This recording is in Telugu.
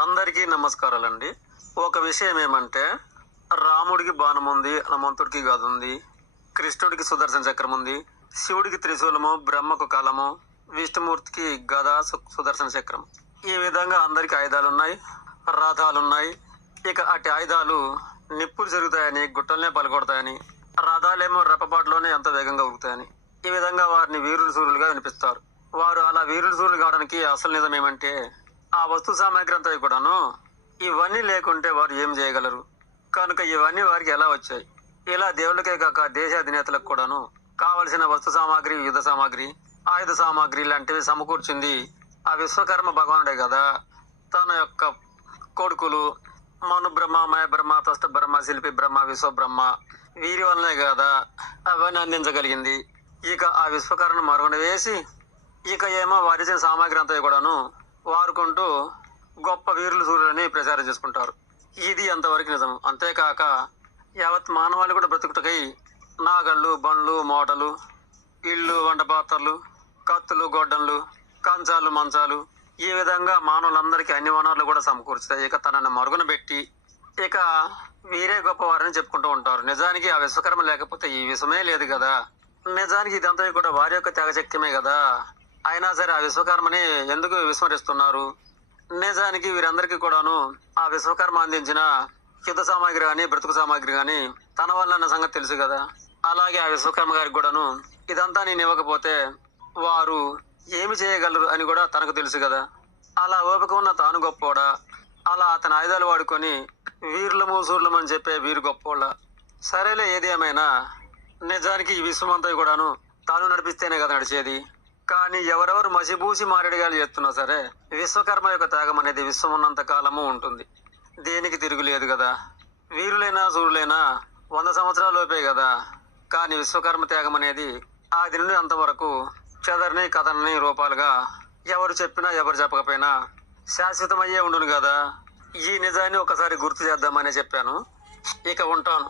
అందరికీ నమస్కారాలండి. ఒక విషయం ఏమంటే, రాముడికి బాణం ఉంది, హనుమంతుడికి గద ఉంది, కృష్ణుడికి సుదర్శన చక్రం ఉంది, శివుడికి త్రిశూలము, బ్రహ్మకు కలము, విష్ణుమూర్తికి గద, సుదర్శన చక్రం. ఈ విధంగా అందరికి ఆయుధాలు ఉన్నాయి, రథాలున్నాయి. ఇక అటు ఆయుధాలు నిప్పులు జరుగుతాయని, గుట్టలనే పలకొడతాయని, రథాలేమో రెప్పపాటులోనే ఎంత వేగంగా ఉరుకుతాయని, ఈ విధంగా వారిని వీరులు సూర్యులుగా వినిపిస్తారు. వారు అలా వీరులు సూర్యులు కావడానికి అసలు నిజం ఏమంటే, ఆ వస్తు సామాగ్రి అంతా కూడాను ఇవన్నీ లేకుంటే వారు ఏం చేయగలరు కనుక ఇవన్నీ వారికి ఎలా వచ్చాయి? ఇలా దేవుళ్ళకే కాక దేశ అధినేతలకు కూడాను కావలసిన వస్తు సామాగ్రి, యుద్ధ సామాగ్రి, ఆయుధ సామాగ్రి లాంటివి సమకూర్చింది ఆ విశ్వకర్మ భగవానుడే కదా. తన యొక్క కొడుకులు మను బ్రహ్మ, మయ బ్రహ్మ, త్వష్ట బ్రహ్మ, శిల్పి బ్రహ్మ, విశ్వబ్రహ్మ వీరి వల్లనే కదా అవన్నీ అందించగలిగింది. ఇక ఆ విశ్వకర్మ మరుగున వేసి ఇక ఏమో వారిచిన సామాగ్రి అంతా కూడాను వారుకుంటూ గొప్ప వీరులు సూర్యులని ప్రచారం చేసుకుంటారు. ఇది అంతవరకు నిజం. అంతేకాక యావత్ మానవాళి కూడా బ్రతుకుటకై నాగళ్ళు, బండ్లు, మోటలు, ఇళ్ళు, వంట పాత్రలు, కత్తులు, గొడ్డళ్ళు, కంచాలు, మంచాలు, ఈ విధంగా మానవులందరికీ అన్ని వనరులు కూడా సమకూర్చుతాయి. ఇక తనని మరుగున పెట్టి ఇక వీరే గొప్పవారని చెప్పుకుంటూ ఉంటారు. నిజానికి ఆ విశ్వకర్మ లేకపోతే ఈ విషమే లేదు కదా. నిజానికి ఇదంతా కూడా వారి యొక్క త్యాగశక్యమే కదా. అయినా సరే ఆ విశ్వకర్మని ఎందుకు విస్మరిస్తున్నారు? నిజానికి వీరందరికీ కూడాను ఆ విశ్వకర్మ అందించిన యుద్ధ సామాగ్రి గాని, బ్రతుకు సామాగ్రి గాని తన వల్ల అన్న సంగతి తెలుసు కదా. అలాగే ఆ విశ్వకర్మ గారికి కూడాను ఇదంతా నేను ఇవ్వకపోతే వారు ఏమి చేయగలరు అని కూడా తనకు తెలుసు కదా. అలా ఓపిక ఉన్న తాను గొప్పోడా? అలా అతని ఆయుధాలు వాడుకొని వీరులము సూర్యులము అని చెప్పే వీరు గొప్పోళ్ళ? సరేలే, ఏది ఏమైనా నిజానికి ఈ విశ్వం అంతా కూడాను తాను నడిపిస్తేనే కదా నడిచేది. కానీ ఎవరెవరు మసిబూసి మారేడుగాలు చేస్తున్నా సరే విశ్వకర్మ యొక్క త్యాగం అనేది విశ్వం ఉన్నంత కాలము ఉంటుంది. దేనికి తిరుగులేదు కదా. వీరులైనా సూర్యులైనా 100 సంవత్సరాల లోపే కదా. కానీ విశ్వకర్మ త్యాగం అనేది ఆది నుండి అంతవరకు చెదరని కథని రూపాలుగా ఎవరు చెప్పినా ఎవరు చెప్పకపోయినా శాశ్వతమయ్యే ఉండును కదా. ఈ నిజాన్ని ఒకసారి గుర్తు చేద్దామని చెప్పాను. ఇక ఉంటాను.